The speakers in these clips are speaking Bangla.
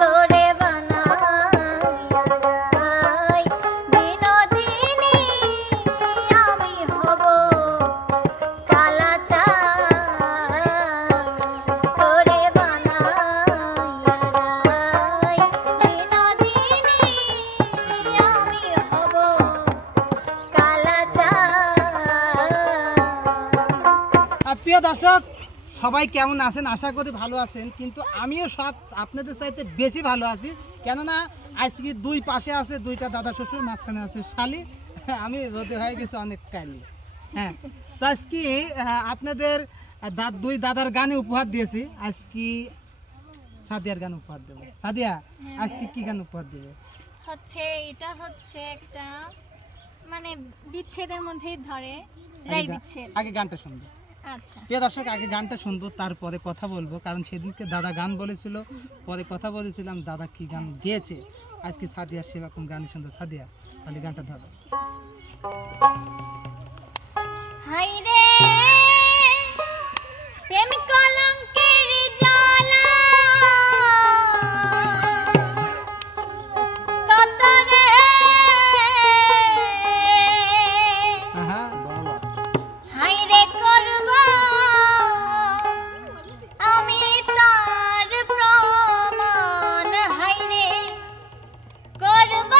তোরে বানাই বিনোদিনী আমি হব কালাচাঁদ তোরে বানাই বিনোদিনী আমি হব কালাচাঁদ। প্রিয় দর্শক সবাই কেমন আছেন? আশা করি ভালো আছেন, কিন্তু আমিও আপনাদের চাইতে বেশি ভালো আছি। কেননা আজকে দুই পাশে আছে দুইটা দাদা শ্বশুর, মাঝখানে আছে শালি। আমি রোদে হয়ে গেছি অনেক কালি। হ্যাঁ, তো আজকে আপনাদের দুই দাদার গানে উপহার দিয়েছি। আজকে সাদিয়ার গান উপহার দেবো। সাদিয়া, আজকে কি গান উপহার দেবে? এটা হচ্ছে একটা মানে বিচ্ছেদের মধ্যেই ধরে রাই বিচ্ছেদ। আগে গানটা শুনবো। আচ্ছা প্রিয় দর্শক, আগে গানটা শুনবো, তারপরে কথা বলবো। কারণ সেদিনকে দাদা গান বলেছিল, পরে কথা বলেছিলাম দাদা কি গান দিয়েছে। আজকে সাদিয়া সেরকম গানই শুনবো। সাদিয়া, তাহলে গানটা ধরো। হাই রে প্রেম কলঙ্কের জ্বালা কত রে আহা, হাই রে করব আমি তার প্রমাণ হাই রে করব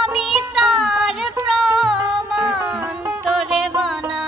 আমি তার প্রমাণ তোরে বানাই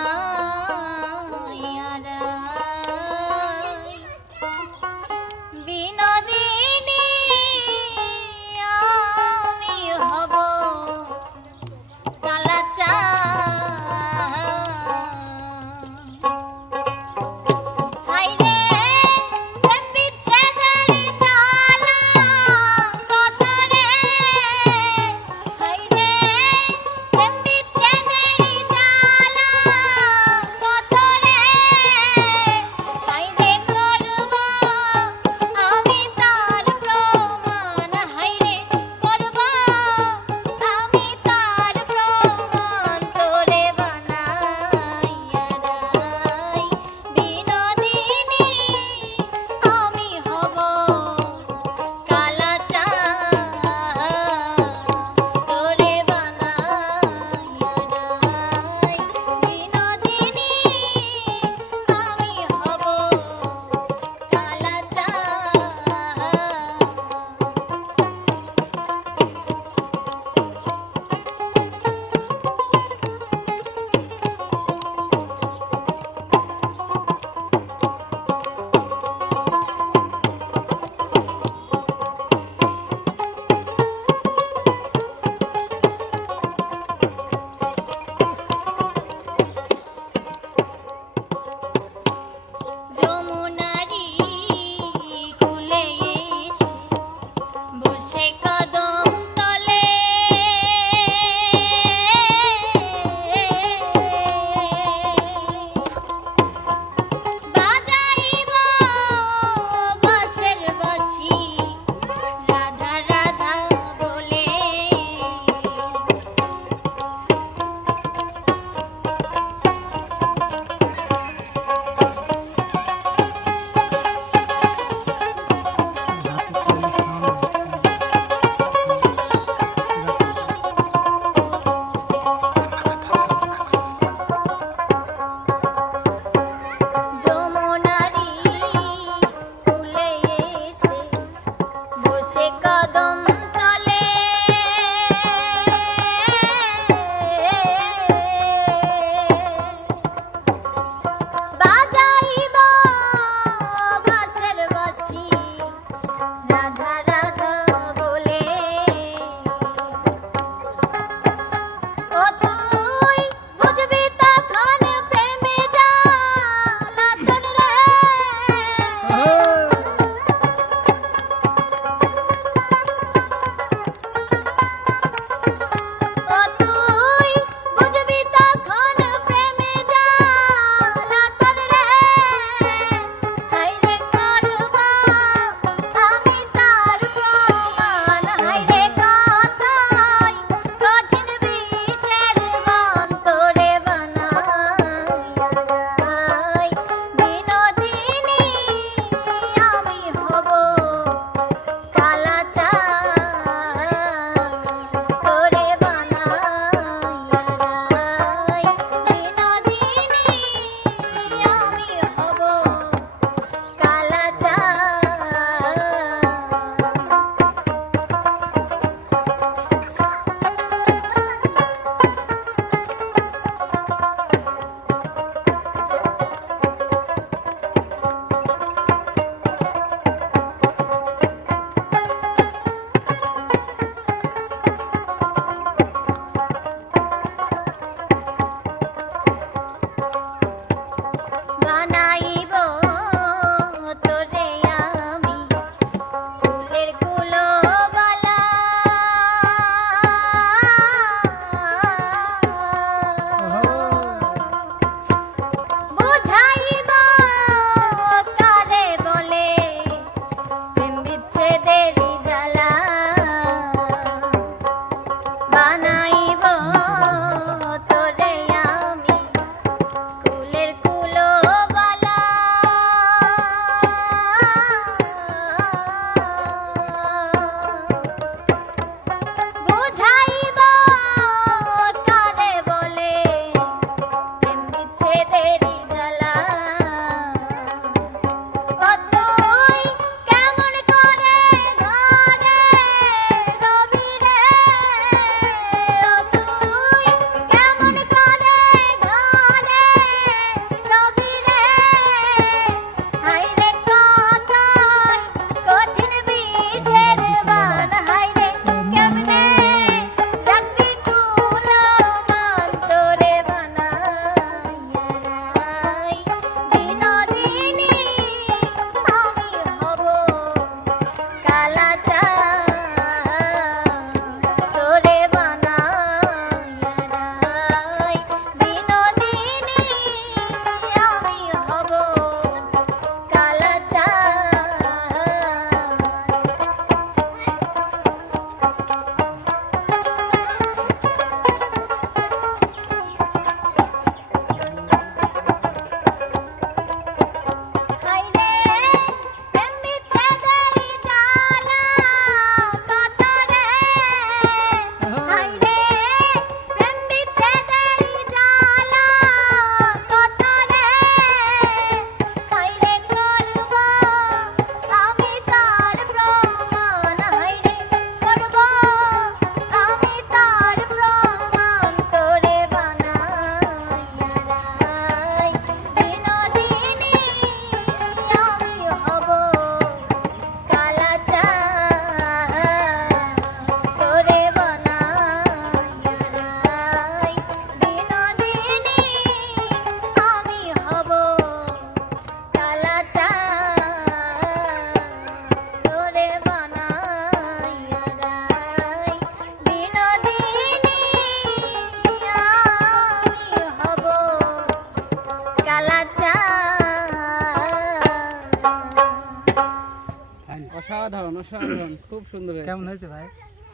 অসাধারণ অসাধারণ, খুব সুন্দর হয়েছে। কেমন হয়েছে ভাই?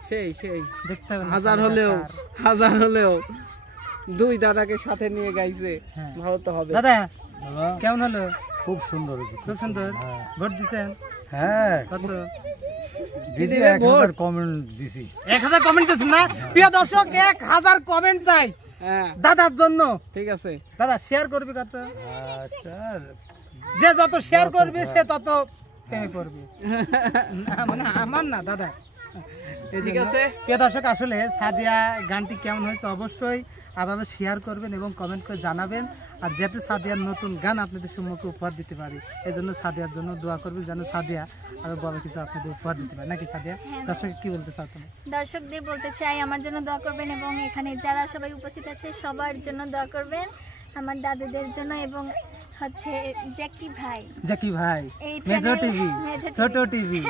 সেই সেই দেখতে হবে না, হাজার শালিটা হলেও দুই দাদাকে সাথে নিয়ে গাইছে, হ্যাঁ। ভালো তো হবে। দাদা কেমন হলো? খুব সুন্দর হয়েছে, খুব সুন্দর। ভোট দিচ্ছেন? হ্যাঁ কত? দিদি দিদি, 1000 কমেন্ট দিছি। 1000 কমেন্ট দিচ্ছেন না? প্রিয় দর্শক, 1000 কমেন্ট চাই হ্যাঁ দাদার জন্য। ঠিক আছে। দাদা শেয়ার করবি কত? আচ্ছা যে যত শেয়ার করবে সে তত প্রেমে করবে। না, মানে আমার না দাদা। এই ঠিক জন্য, আছে। প্রিয় দর্শক, আসলে সাদিয়া গানটি কেমন হয়েছে অবশ্যই আবার শেয়ার করবেন এবং কমেন্ট করে জানাবেন। আর যাতে সাদিয়ার নতুন গান আপনাদের সম্মুখে উপহার দিতে পারি, এই জন্য সাদিয়ার জন্য দোয়া করবেন যেন সাদিয়া আরো বড় কিছু আপনাদের উপহার দিতে পারে, নাকি সাদিয়া? দর্শক কি বলতে চাও তুমি? দর্শকদের বলতে চাই আমার জন্য দোয়া করবেন এবং এখানে যারা সবাই উপস্থিত আছে সবার জন্য দোয়া করবেন, আমার দাদুদের জন্য এবং হচ্ছে জ্যাকি ভাই। জ্যাকি ভাই, এই মেজো চ্যানেল- টিভি, মেজো ছোট টিভি।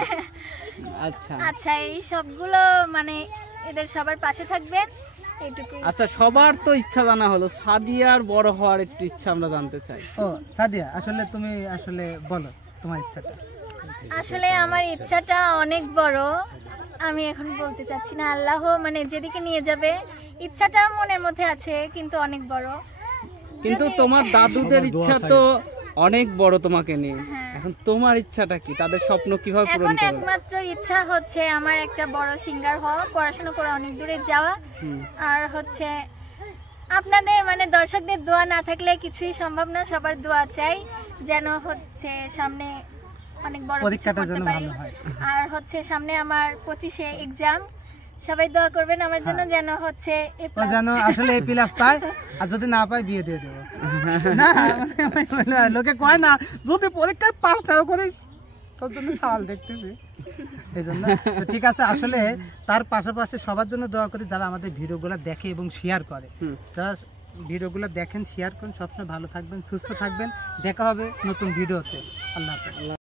আচ্ছা আচ্ছা, এই সবগুলো মানে এদের সবার পাশে থাকবেন, এইটুকুই। আচ্ছা, সবার তো ইচ্ছা জানা হলো, সাদিয়ার বড় হওয়ার একটু ইচ্ছা আমরা জানতে চাই। ও সাদিয়া, আসলে তুমি আসলে বলো তোমার ইচ্ছাটা। আসলে আমার ইচ্ছাটা অনেক বড়, আমি এখন বলতে চাচ্ছি না, আল্লাহ মানে যেদিকে নিয়ে যাবে। ইচ্ছাটা মনের মধ্যে আছে কিন্তু অনেক বড়। কিন্তু যদি- তোমার দাদুদের ইচ্ছা তো অনেক বড় তোমাকে নিয়ে, হ্যাঁ। এখন তোমার ইচ্ছাটা কি? তাদের স্বপ্ন কিভাবে পূরণ এখন করবে? একমাত্র ইচ্ছা হচ্ছে আমার একটা বড় সিঙ্গার হওয়া, পড়াশোনা করে অনেক দূরে যাওয়া। হুম। আর হচ্ছে আপনাদের মানে দর্শকদের দোয়া না থাকলে কিছুই সম্ভব না, সবার দোয়া চাই যেন হচ্ছে সামনে অনেক বড় কিছু পরীক্ষাটা করতে যেন পারি। ভালো হয়। আর হচ্ছে সামনে আমার 25-এ এক্সাম, সবাই দোয়া করবেন আমার জন্য যেন হচ্ছে A+। ও যেন আসলে A+ পায়, আর যদি না পায় বিয়ে দিয়ে দেবো। না মানে লোকে কয় না, যদি পরীক্ষায় পাস না করিস তোর জন্য সওয়াল দেখতেছি, এই জন্য। তো ঠিক আছে, আসলে তার পাশাপাশি সবার জন্য দোয়া করি যারা আমাদের ভিডিওগুলো দেখে এবং শেয়ার করে। হুম। তারা ভিডিওগুলো দেখেন, শেয়ার করেন, সবসময় ভালো থাকবেন, সুস্থ থাকবেন। দেখা হবে নতুন ভিডিওতে। আল্লাহ হাফেজ।